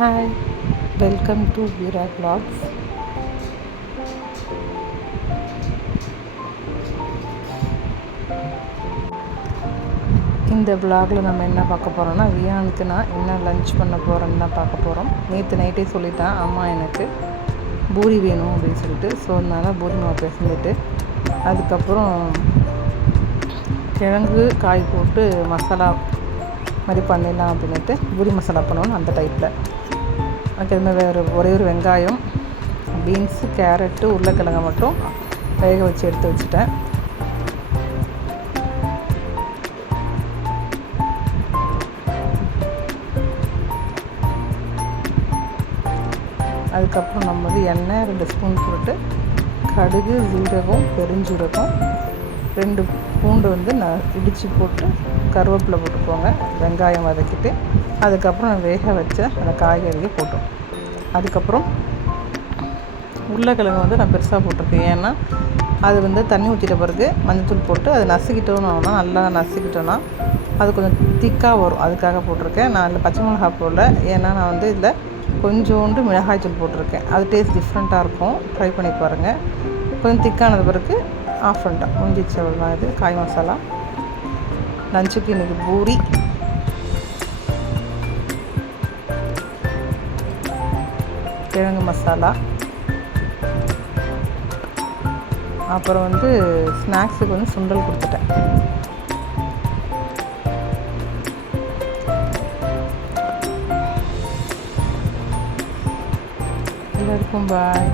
Hi, welcome to Veera vlogs. இந்த விலாகில் நம்ம என்ன பார்க்க போகிறோம்னா, வியானுக்கு நான் என்ன லன்ச் பண்ண போகிறேன்னு தான் பார்க்க போகிறோம். நேற்று நைட்டே சொல்லிட்டேன், அம்மா எனக்கு பூரி வேணும் அப்படின்னு சொல்லிட்டு. ஸோ அதனால் பூரி மாவு பிசைஞ்சிட்டு அதுக்கப்புறம் கிழங்கு காய் போட்டு மசாலா மாதிரி பண்ணிடலாம் அப்படின்ட்டு பூரி மசாலா பண்ணுவோம் அந்த டைப்பில். அதுக்கு இது மாதிரி ஒரே ஒரு வெங்காயம், பீன்ஸு, கேரட்டு, உருளைக்கிழங்கை மட்டும் வேக வச்சு எடுத்து வச்சுட்டேன். அதுக்கப்புறம் நம்ம எண்ணெய் 2 ஸ்பூன் போட்டு கடுகு, ஜீரகம், பெருஞ்சீரகம், 2 பூண்டு நான் இடித்து போட்டு கருவேப்பிலை போட்டுக்கோங்க. வெங்காயம் வதக்கிட்டு அதுக்கப்புறம் வேக வச்ச அந்த காய்கறியை போட்டோம். அதுக்கப்புறம் உருளைக்கிழங்கு நான் பெருசாக போட்டிருக்கேன். ஏன்னா அது தண்ணி ஊற்றிட்ட பிறகு மஞ்சத்தூள் போட்டு அதை நசுக்கிட்டோன்னா நல்லா நசுக்கிட்டோன்னா அது கொஞ்சம் திக்காக வரும். அதுக்காக போட்டிருக்கேன். நான் அதில் பச்சை மிளகா போடல. ஏன்னா நான் இதில் கொஞ்சோண்டு மிளகாய்த்தூள் போட்டிருக்கேன். அது டேஸ்ட் டிஃப்ரெண்ட்டாக இருக்கும். ட்ரை பண்ணி பாருங்கள். கொஞ்சம் திக்கானது பிறகு ஆஃப் பண்ணிட்டேன். முடிஞ்சிச்சு, அவ்வளோதான். இது காய் மசாலா. லஞ்சுக்கு இன்றைக்கி பூரி, கிழங்கு மசாலா, அப்புறம் ஸ்நாக்ஸுக்கு சுண்டல் கொடுத்துட்டேன். எல்லாருக்கும் பாய்.